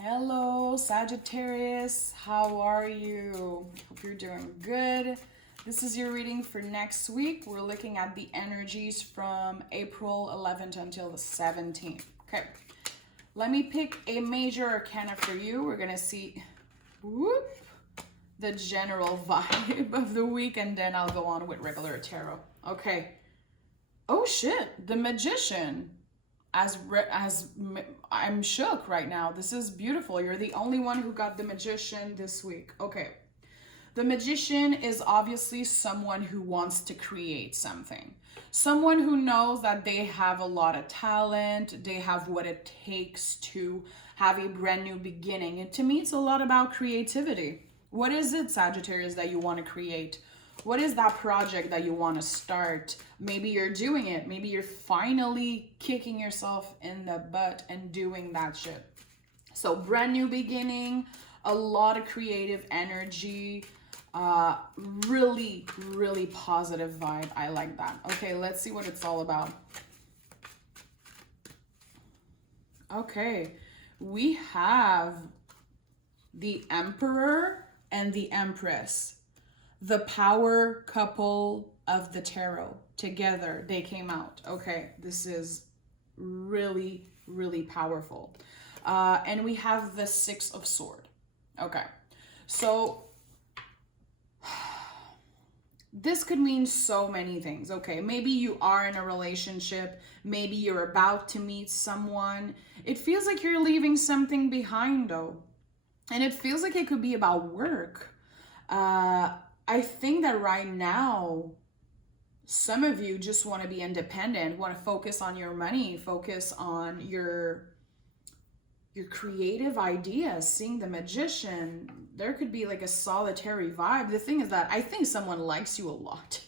Hello, Sagittarius. How are you? Hope you're doing good. This is your reading for next week. We're looking at the energies from April 11th until the 17th. Okay, let me pick a major arcana for you. We're going to see the general vibe of the week, and then I'll go on with regular tarot. Okay. Oh, shit. The Magician. I'm shook right now. This is beautiful. You're the only one who got the Magician this week. Okay. The Magician is obviously someone who wants to create something. Someone who knows that they have a lot of talent. They have what it takes to have a brand new beginning. And to me, it's a lot about creativity. What is it, Sagittarius, that you want to create? What is that project that you want to start? Maybe you're doing it. Maybe you're finally kicking yourself in the butt and doing that shit. So brand new beginning, a lot of creative energy, really, really positive vibe. I like that. Okay, let's see what it's all about. Okay, we have the Emperor and the Empress. The power couple of the tarot. Together, they came out. Okay, this is really, really powerful. And we have the Six of Swords. Okay, so this could mean so many things. Okay, maybe you are in a relationship. Maybe you're about to meet someone. It feels like you're leaving something behind, though. And it feels like it could be about work. I think that right now, some of you just want to be independent, want to focus on your money, focus on your creative ideas, seeing the Magician. There could be like a solitary vibe. The thing is that I think someone likes you a lot.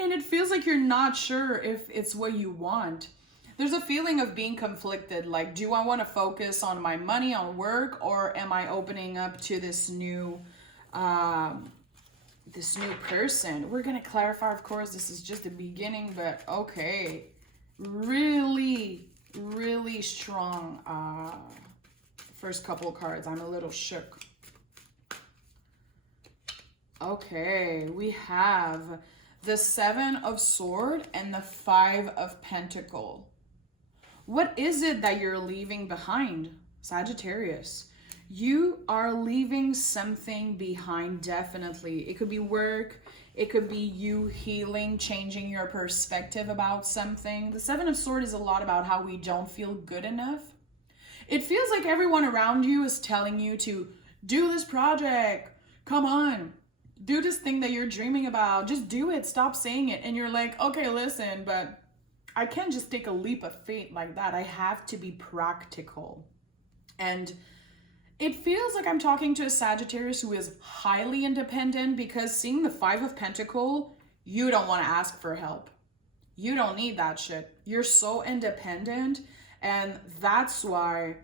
And it feels like you're not sure if it's what you want. There's a feeling of being conflicted. Like, do I want to focus on my money, on work, or am I opening up to this new person? We're gonna clarify, of course, this is just the beginning, but okay, really, really strong first couple cards. I'm a little shook. Okay, we have the Seven of Swords and the Five of Pentacles. What is it that you're leaving behind, Sagittarius? You are leaving something behind, definitely. It could be work. It could be you healing, changing your perspective about something. The Seven of Swords is a lot about how we don't feel good enough. It feels like everyone around you is telling you to do this project. Come on. Do this thing that you're dreaming about. Just do it. Stop saying it. And you're like, okay, listen, but I can't just take a leap of faith like that. I have to be practical. And it feels like I'm talking to a Sagittarius who is highly independent, because seeing the Five of Pentacles, you don't want to ask for help. You don't need that shit. You're so independent, and that's why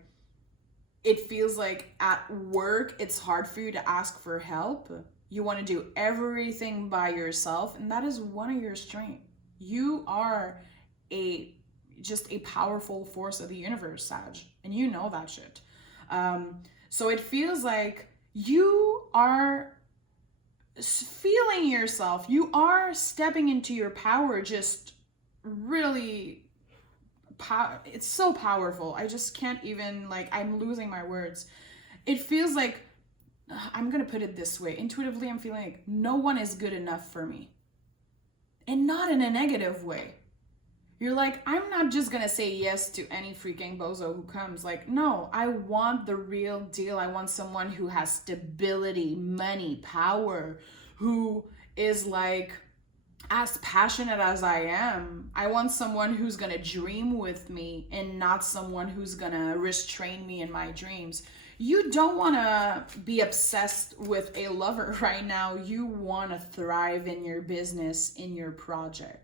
it feels like at work, it's hard for you to ask for help. You want to do everything by yourself, and that is one of your strengths. You are just a powerful force of the universe, Sag, and you know that shit. So it feels like you are feeling yourself. You are stepping into your power, just really, it's so powerful. I just can't even, I'm losing my words. It feels like, I'm going to put it this way. Intuitively, I'm feeling like no one is good enough for me. And not in a negative way. You're like, I'm not just gonna say yes to any freaking bozo who comes. Like, no, I want the real deal. I want someone who has stability, money, power, who is like as passionate as I am. I want someone who's gonna dream with me and not someone who's gonna restrain me in my dreams. You don't wanna be obsessed with a lover right now. You wanna thrive in your business, in your project.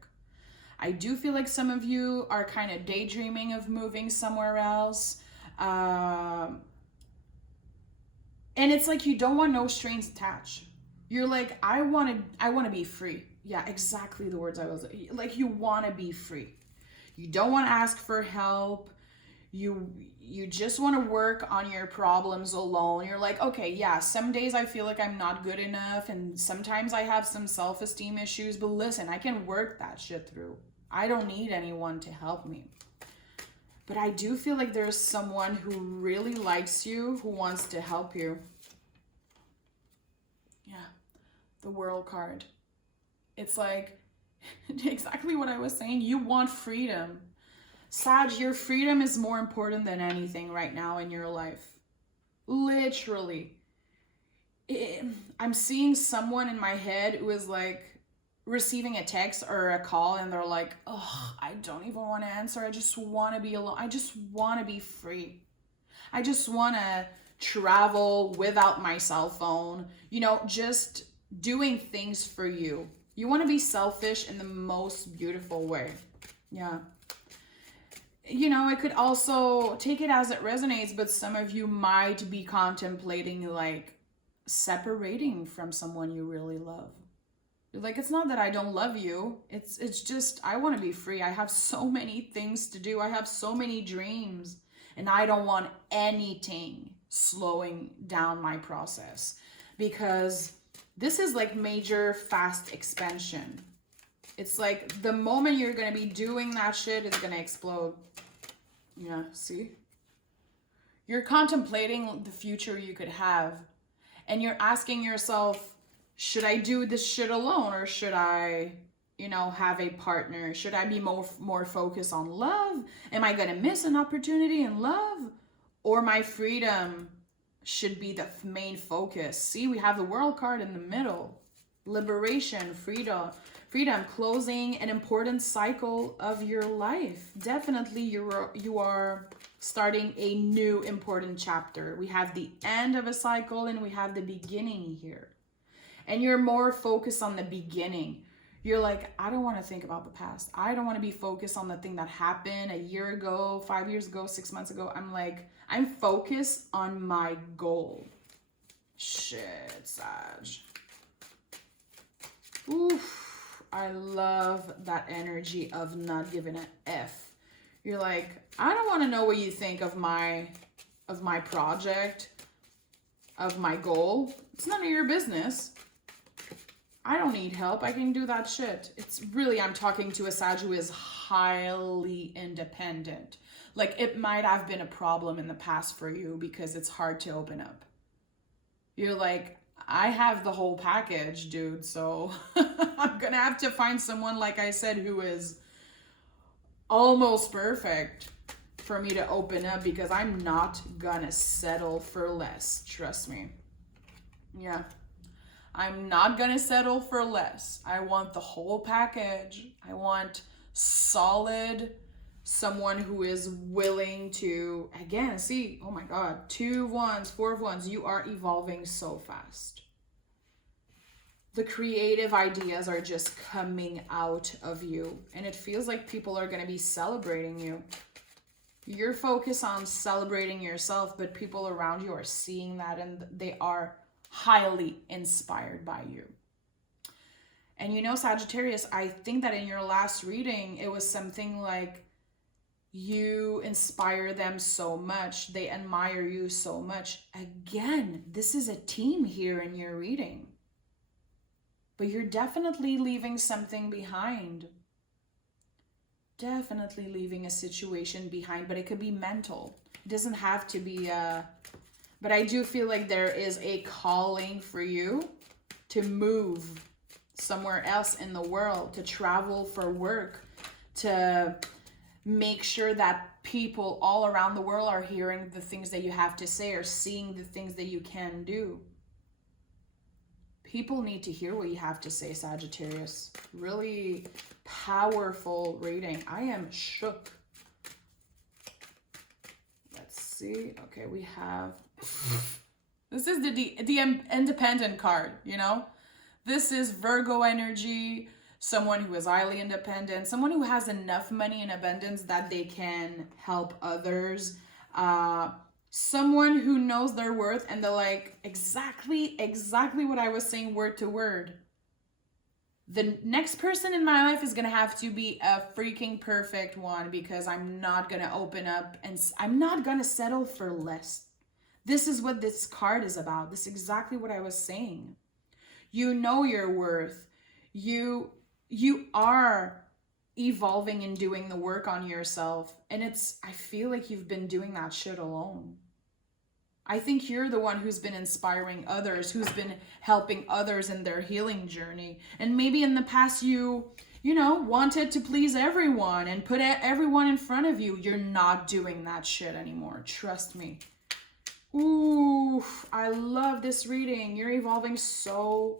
I do feel like some of you are kind of daydreaming of moving somewhere else. And it's like you don't want no strings attached. You're like, I want to be free. Yeah, exactly the words I was like. You want to be free. You don't want to ask for help. You just want to work on your problems alone. You're like, okay, yeah, some days I feel like I'm not good enough, and sometimes I have some self-esteem issues, but listen, I can work that shit through. I don't need anyone to help me. But I do feel like there's someone who really likes you, who wants to help you. Yeah, the World card. It's like exactly what I was saying. You want freedom. Sag, your freedom is more important than anything right now in your life. Literally. I'm seeing someone in my head who is like receiving a text or a call, and they're like, oh, I don't even want to answer. I just want to be alone. I just want to be free. I just want to travel without my cell phone. You know, just doing things for you. You want to be selfish in the most beautiful way. Yeah. You know, I could also take it as it resonates, but some of you might be contemplating like separating from someone you really love. Like, it's not that I don't love you. It's just I want to be free. I have so many things to do. I have so many dreams, and I don't want anything slowing down my process, because this is like major fast expansion. It's like the moment you're going to be doing that shit, it's going to explode. Yeah, see? You're contemplating the future you could have, and you're asking yourself, should I do this shit alone, or should I, you know, have a partner? Should I be more focused on love? Am I going to miss an opportunity in love? Or my freedom should be the main focus? See, we have the World card in the middle. Liberation, freedom, closing an important cycle of your life. Definitely you are starting a new important chapter. We have the end of a cycle and we have the beginning here. And you're more focused on the beginning. You're like, I don't want to think about the past. I don't want to be focused on the thing that happened a year ago, 5 years ago, 6 months ago. I'm focused on my goal. Shit, Sag. Oof, I love that energy of not giving an F. You're like, I don't want to know what you think of my project, of my goal. It's none of your business. I don't need help. I can do that shit. It's really, I'm talking to a Sag who is highly independent. Like, it might have been a problem in the past for you because it's hard to open up. You're like, I have the whole package, dude. So I'm going to have to find someone, like I said, who is almost perfect for me to open up, because I'm not going to settle for less. Trust me. Yeah. I'm not going to settle for less. I want the whole package. I want solid, someone who is willing to, again, see, oh my God, 2 of Wands, 4 of Wands, you are evolving so fast. The creative ideas are just coming out of you, and it feels like people are going to be celebrating you. You're focused on celebrating yourself, but people around you are seeing that, and they are highly inspired by you. And you know, Sagittarius, I think that in your last reading, it was something like you inspire them so much. They admire you so much. Again, this is a team here in your reading. But you're definitely leaving something behind. Definitely leaving a situation behind, but it could be mental. It doesn't have to be but I do feel like there is a calling for you to move somewhere else in the world, to travel for work, to make sure that people all around the world are hearing the things that you have to say or seeing the things that you can do. People need to hear what you have to say, Sagittarius. Really powerful reading. I am shook. Let's see. Okay, we have... This is the independent card, you know? This is Virgo energy, someone who is highly independent, someone who has enough money in abundance that they can help others, someone who knows their worth, and they're like, exactly what I was saying word to word. The next person in my life is going to have to be a freaking perfect one, because I'm not going to open up and I'm not going to settle for less. This is what this card is about. This is exactly what I was saying. You know your worth. You are evolving and doing the work on yourself. And I feel like you've been doing that shit alone. I think you're the one who's been inspiring others, who's been helping others in their healing journey. And maybe in the past you wanted to please everyone and put everyone in front of you. You're not doing that shit anymore. Trust me. Ooh, I love this reading. You're evolving so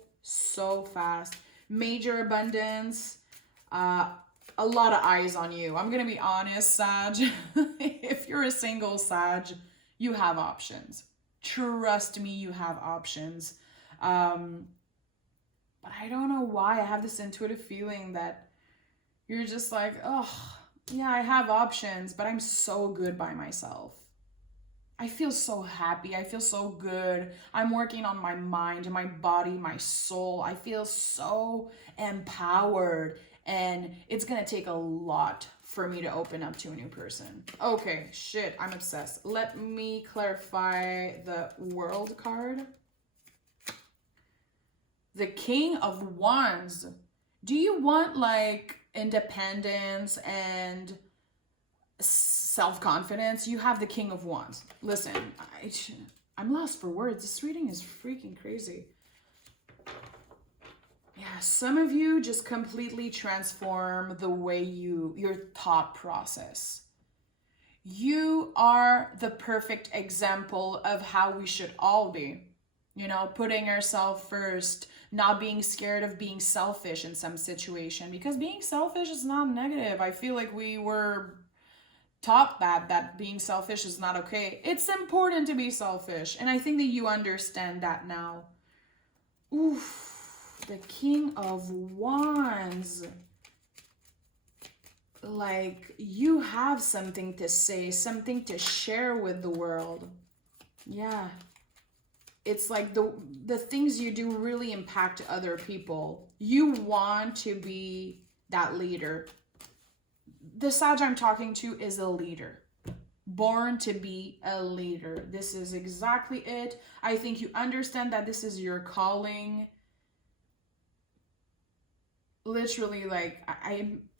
fast. Major abundance. A lot of eyes on you. I'm going to be honest, Sag. If you're a single Sag, you have options. Trust me, you have options. But I don't know why. I have this intuitive feeling that you're just like, oh, yeah, I have options, but I'm so good by myself. I feel so happy. I feel so good. I'm working on my mind, my body, my soul. I feel so empowered. And it's going to take a lot for me to open up to a new person. Okay, shit, I'm obsessed. Let me clarify the World card. The King of Wands. Do you want like independence and self-confidence? You have the King of Wands. Listen, I'm lost for words. This reading is freaking crazy. Yeah, some of you just completely transform the way your thought process. You are the perfect example of how we should all be. Putting ourselves first, not being scared of being selfish in some situation, because being selfish is not negative. I feel like we were taught that being selfish is not okay. It's important to be selfish, and I think that you understand that now. Oof. The King of Wands. Like, you have something to say, something to share with the world. Yeah. It's like the things you do really impact other people. You want to be that leader. The Sag I'm talking to is a leader. Born to be a leader. This is exactly it. I think you understand that this is your calling. Literally, like,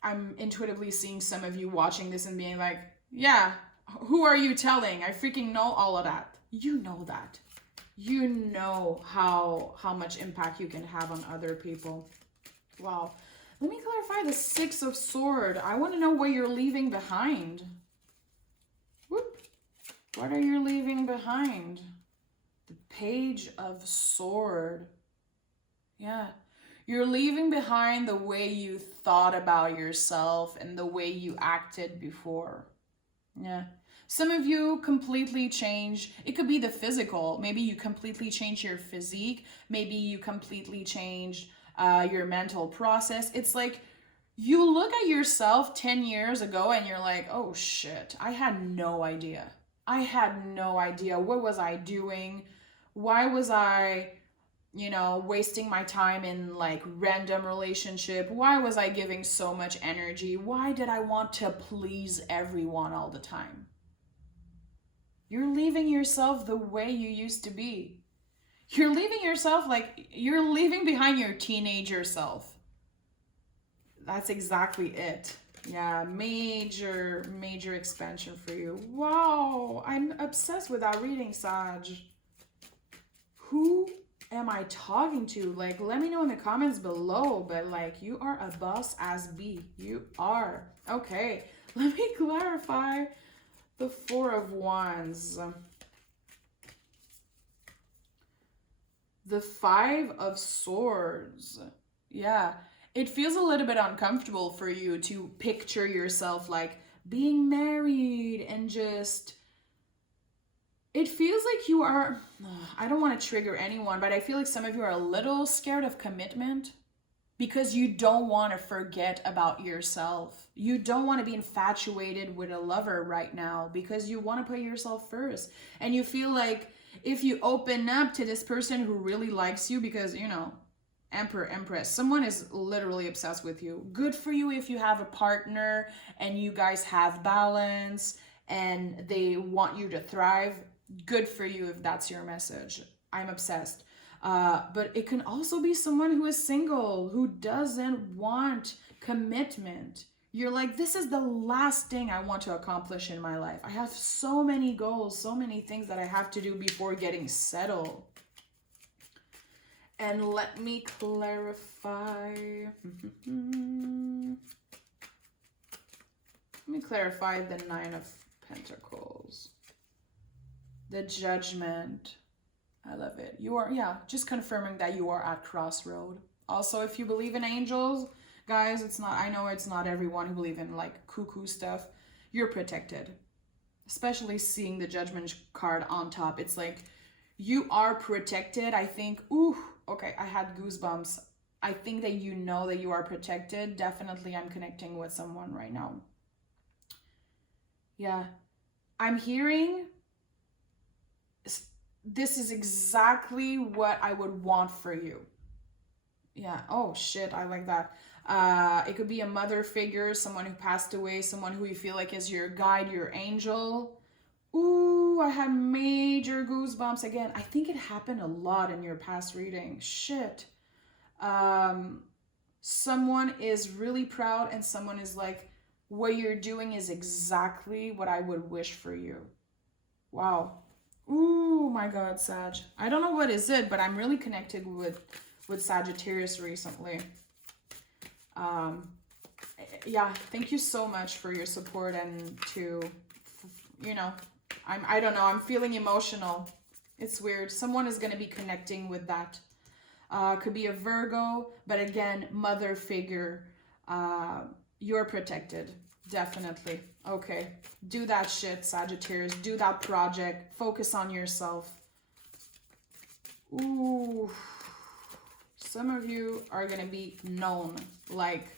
I'm intuitively seeing some of you watching this and being like, yeah, who are you telling? I freaking know all of that. You know that. You know how much impact you can have on other people. Wow. Let me clarify the Six of Swords. I want to know what you're leaving behind. Whoop. What are you leaving behind? The Page of Swords. Yeah. You're leaving behind the way you thought about yourself and the way you acted before. Yeah. Some of you completely change. It could be the physical. Maybe you completely change your physique. Maybe you completely change your mental process. It's like you look at yourself 10 years ago and you're like, oh shit, I had no idea. I had no idea. What was I doing? Why was I wasting my time in like random relationship? Why was I giving so much energy? Why did I want to please everyone all the time? You're leaving yourself the way you used to be. You're leaving yourself like you're leaving behind your teenager self. That's exactly it. Yeah, major expansion for you. Wow, I'm obsessed with that reading, Sag. Who am I talking to? Like, let me know in the comments below, but like, you are a boss ass bee. You are. Okay, let me clarify the Four of Wands. The Five of Swords. Yeah, it feels a little bit uncomfortable for you to picture yourself like being married and just... It feels like you are, I don't want to trigger anyone, but I feel like some of you are a little scared of commitment because you don't want to forget about yourself. You don't want to be infatuated with a lover right now because you want to put yourself first. And you feel like if you open up to this person who really likes you, because, Emperor, Empress. Someone is literally obsessed with you. Good for you if you have a partner and you guys have balance and they want you to thrive. Good for you if that's your message. I'm obsessed. But it can also be someone who is single, who doesn't want commitment. You're like, this is the last thing I want to accomplish in my life. I have so many goals, so many things that I have to do before getting settled. And let me clarify. Let me clarify the Nine of Pentacles. The Judgment. I love it. You are, yeah, just confirming that you are at crossroad. Also, if you believe in angels, guys, it's not, I know it's not everyone who believe in like cuckoo stuff. You're protected. Especially seeing the Judgment card on top. It's like, you are protected. I think, ooh, okay, I had goosebumps. I think that you know that you are protected. Definitely I'm connecting with someone right now. Yeah. I'm hearing this is exactly what I would want for you. Yeah. Oh, shit. I like that. It could be a mother figure, someone who passed away, someone who you feel like is your guide, your angel. Ooh, I had major goosebumps again. I think it happened a lot in your past reading. Shit. Someone is really proud and someone is like, what you're doing is exactly what I would wish for you. Wow. Ooh, my God, Sag. I don't know what is it, but I'm really connected with Sagittarius recently. Yeah, thank you so much for your support and to, you know, I don't know, I'm feeling emotional. It's weird. Someone is going to be connecting with that. Could be a Virgo, but again, mother figure. You're protected. Definitely. Okay. Do that shit, Sagittarius. Do that project. Focus on yourself. Ooh. Some of you are going to be known. Like,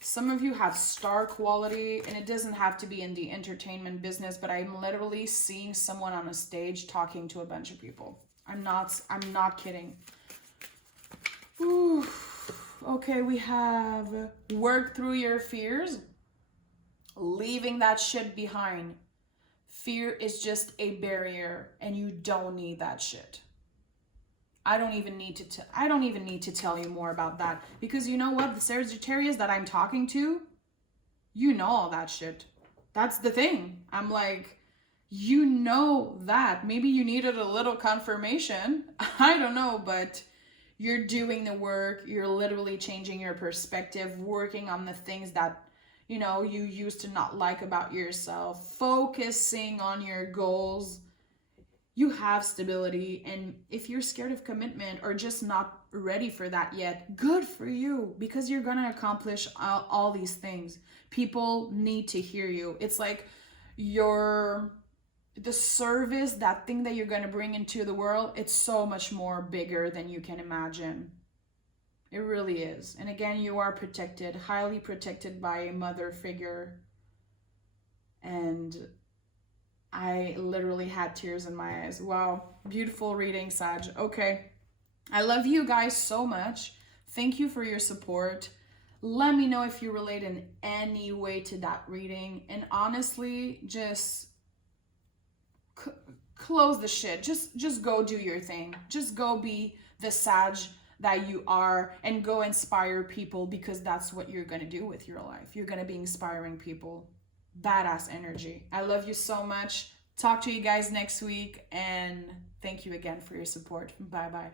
some of you have star quality, and it doesn't have to be in the entertainment business, but I'm literally seeing someone on a stage talking to a bunch of people. I'm not kidding. Ooh. Okay, we have work through your fears. Leaving that shit behind. Fear is just a barrier, and you don't need that shit. I don't even need to tell you more about that, because you know what? The Sagittarius that I'm talking to, you know all that shit. That's the thing. I'm like, you know that. Maybe you needed a little confirmation. I don't know, but you're doing the work. You're literally changing your perspective, working on the things that, you know, you used to not like about yourself, focusing on your goals. You have stability, and if you're scared of commitment or just not ready for that yet, good for you, because you're gonna accomplish all these things. People need to hear you. It's like the service, that thing that you're gonna bring into the world, it's so much more bigger than you can imagine. It really is. And again, you are protected, highly protected by a mother figure. And I literally had tears in my eyes. Wow. Beautiful reading, Sag. Okay. I love you guys so much. Thank you for your support. Let me know if you relate in any way to that reading. And honestly, just close the shit. Just go do your thing. Just go be the Sag that you are, and go inspire people, because that's what you're going to do with your life. You're going to be inspiring people. Badass energy. I love you so much. Talk to you guys next week, and thank you again for your support. Bye bye.